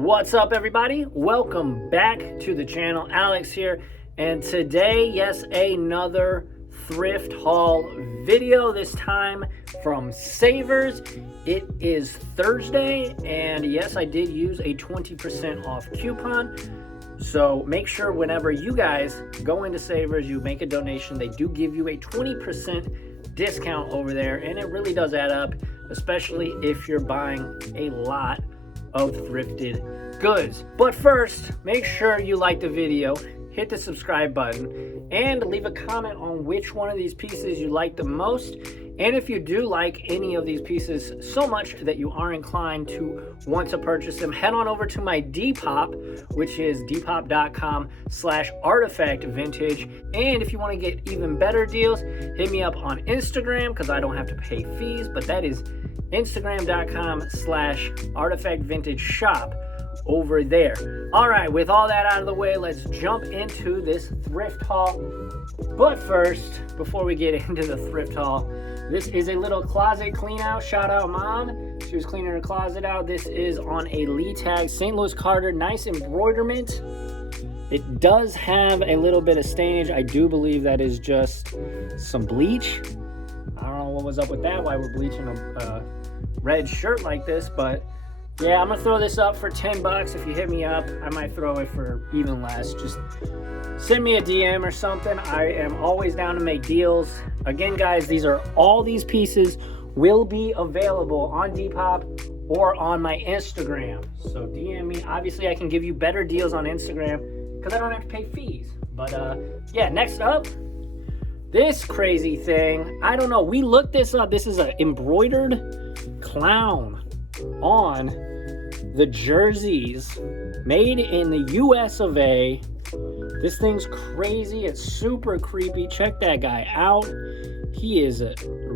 What's up, everybody? Welcome back to the channel. Alex here, and today, yes, another thrift haul video, this time from Savers. It is Thursday, and yes, I did use a 20% off coupon. So make sure whenever you guys go into Savers, you make a donation, they do give you a 20% discount over there, and it really does add up, especially if you're buying a lot of thrifted goods. But first, make sure you like the video, hit the subscribe button, and leave a comment on which one of these pieces you like the most. And if you do like any of these pieces so much that you are inclined to want to purchase them, head on over to my Depop, which is depop.com/artifactvintage. And if you want to get even better deals, hit me up on Instagram, because I don't have to pay fees, but that is Instagram.com/artifactvintageshop over there. All right, with all that out of the way, let's jump into this thrift haul. But first, before we get into the thrift haul, this is a little closet clean out. Shout out Mom. She was cleaning her closet out. This is on a Lee tag, St. Louis Carter, nice embroiderment. It does have a little bit of stainage. I do believe that is just some bleach. I don't know what was up with that, why we're bleaching a red shirt like this, but yeah, I'm gonna throw this up for 10 bucks. If you hit me up, I might throw it for even less. Just send me a DM or something. I am always down to make deals. Again, guys, all these pieces will be available on Depop or on my Instagram. So DM me. Obviously, I can give you better deals on Instagram because I don't have to pay fees. But yeah, next up, this crazy thing. I don't know. We looked this up. This is an embroidered clown on the jerseys, made in the US of A. This thing's crazy. It's super creepy. Check that guy out. He is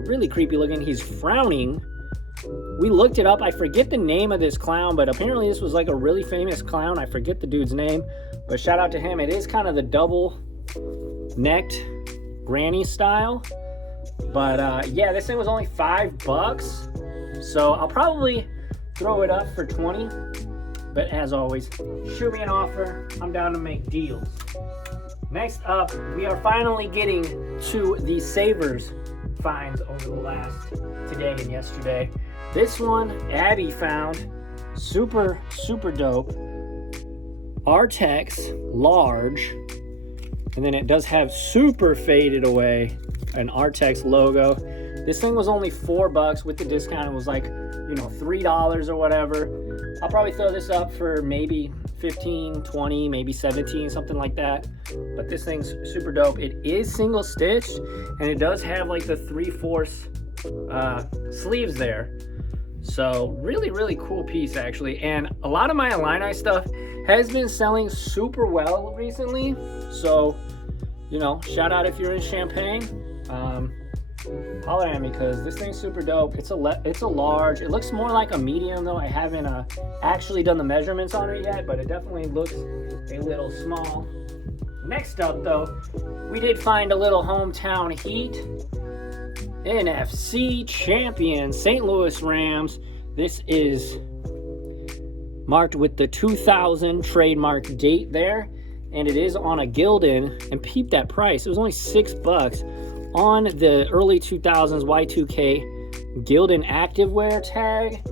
really creepy looking. He's frowning. We looked it up. I forget the name of this clown, but apparently this was like a really famous clown. I forget the dude's name, but shout out to him. It is kind of the double necked granny style. But yeah, this thing was only $5. So I'll probably throw it up for 20. But as always, shoot me an offer. I'm down to make deals. Next up, we are finally getting to the Savers finds over the last today and yesterday. This one, Abby found. Super, super dope. Artex large. And then it does have super faded away an Artex logo. This thing was only $4 with the discount. It was like, $3 or whatever. I'll probably throw this up for maybe 15, 20, maybe 17, something like that. But this thing's super dope. It is single stitched, and it does have like the 3/4 sleeves there. So really, really cool piece actually. And a lot of my Illini stuff has been selling super well recently. So, shout out if you're in Champaign. Holler at me, because this thing's super dope. It's a large. It looks more like a medium though. I haven't actually done the measurements on it yet, but it definitely looks a little small. Next up though, we did find a little hometown heat. NFC champion St. Louis Rams. This is marked with the 2000 trademark date there, and it is on a Gildan. And peep that price. It was only $6 on the early 2000s Y2K Gildan activewear tag.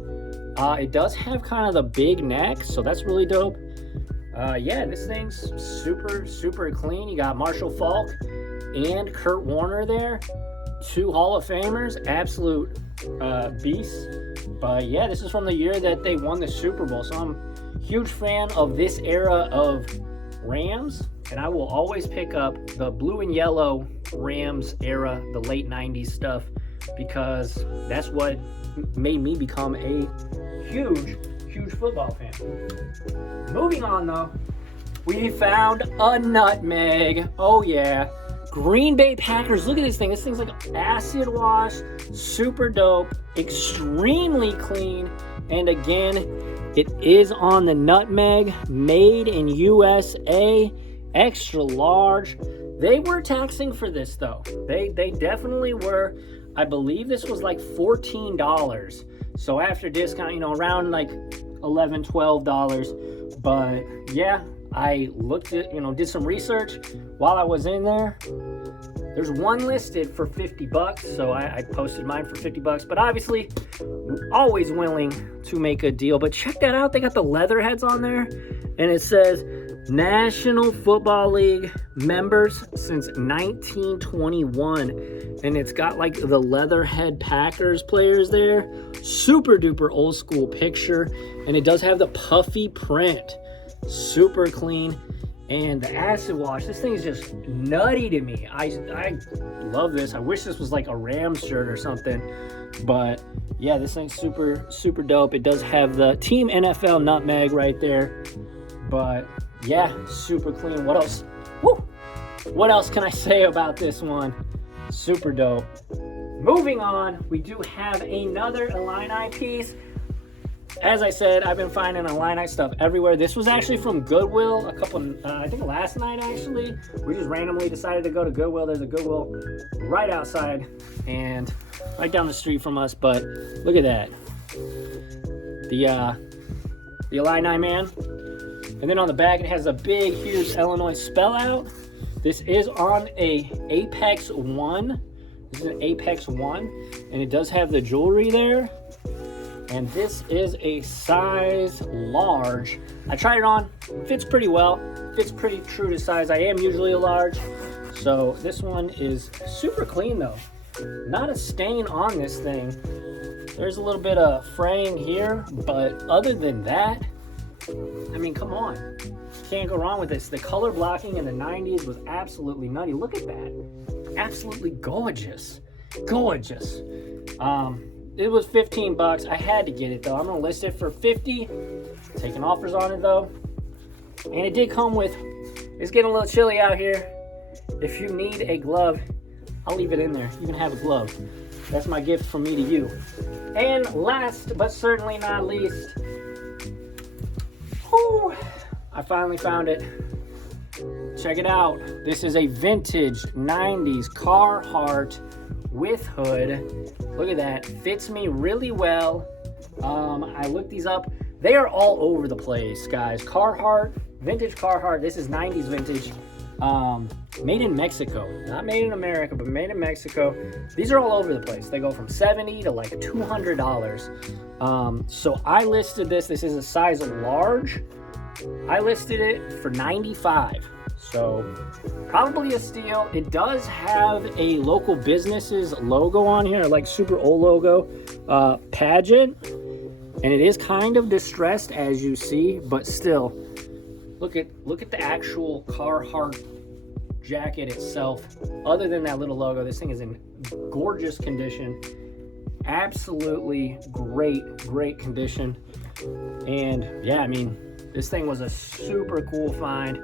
It does have kind of the big neck, so that's really dope. Yeah, this thing's super, super clean. You got Marshall Faulk and Kurt Warner there. 2 Hall of Famers, absolute beasts. But yeah, this is from the year that they won the Super Bowl, so I'm a huge fan of this era of Rams. And I will always pick up the blue and yellow Rams era, the late 90s stuff, because that's what made me become a huge, huge football fan. Moving on though, we found a nutmeg. Oh yeah. Green Bay Packers. Look at this thing. This thing's like acid wash, super dope, extremely clean. And again, it is on the nutmeg, made in USA. Extra large. They were taxing for this though. They definitely were. I believe this was like $14. So after discount, around like $11, $12. But yeah, I looked at, did some research while I was in there. There's one listed for $50, so I posted mine for $50. But obviously, always willing to make a deal. But check that out. They got the leather heads on there. And it says National Football League members since 1921. And it's got like the Leatherhead Packers players there. Super duper old school picture. And it does have the puffy print. Super clean. And the acid wash, this thing is just nutty to me. I love this. I wish this was like a Rams shirt or something. But yeah, this thing's super, super dope. It does have the Team NFL nutmeg right there. But yeah, super clean. What else? Woo! What else can I say about this one? Super dope. Moving on, we do have another Illini piece. As I said, I've been finding Illini stuff everywhere. This was actually from Goodwill I think last night actually. We just randomly decided to go to Goodwill. There's a Goodwill right outside and right down the street from us. But look at that. The Illini man. And then on the back, it has a big, huge Illinois spell out. This is on a Apex 1. This is an Apex 1. And it does have the jewelry there. And this is a size large. I tried it on, fits pretty well, fits pretty true to size. I am usually a large. So this one is super clean though. Not a stain on this thing. There's a little bit of fraying here, but other than that, I mean, come on. Can't go wrong with this. The color blocking in the 90s was absolutely nutty. Look at that. Absolutely gorgeous. Gorgeous. It was $15. I had to get it though. I'm gonna list it for $50. Taking offers on it though. And it did come with, it's getting a little chilly out here. If you need a glove, I'll leave it in there. You can have a glove. That's my gift from me to you. And last but certainly not least, I finally found it. Check it out. This is a vintage 90s Carhartt with hood. Look at that. Fits me really well. I looked these up. They are all over the place, guys. Carhartt, vintage Carhartt. This is 90s vintage. Made in Mexico. Not made in America, but made in Mexico. These are all over the place. They go from $70 to like $200. So I listed this. This is a size large. I listed it for $95. So probably a steal. It does have a local business's logo on here, like super old logo, Pageant. And it is kind of distressed as you see, but still, look at the actual Carhartt jacket itself. Other than that little logo, this thing is in gorgeous condition. Absolutely great condition. And yeah, I mean, this thing was a super cool find.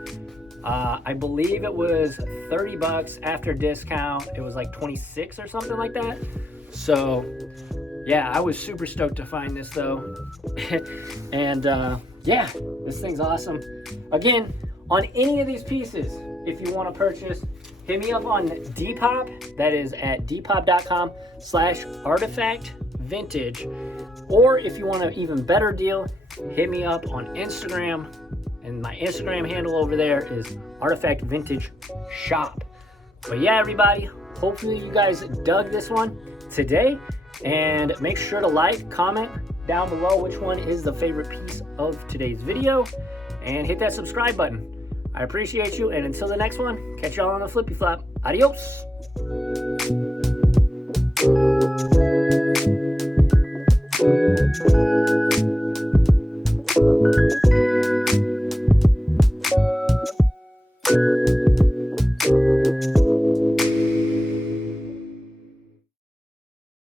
I believe it was $30 after discount. It was like 26 or something like that. So yeah, I was super stoked to find this though. And yeah, this thing's awesome. Again, on any of these pieces, if you want to purchase, hit me up on Depop. That is at depop.com/artifactvintage. Or if you want an even better deal, hit me up on Instagram. And my Instagram handle over there is Artifact Vintage Shop. But yeah, everybody, hopefully you guys dug this one today. And make sure to like, comment down below which one is the favorite piece of today's video. And hit that subscribe button. I appreciate you. And until the next one, catch y'all on the flippy flop. Adios.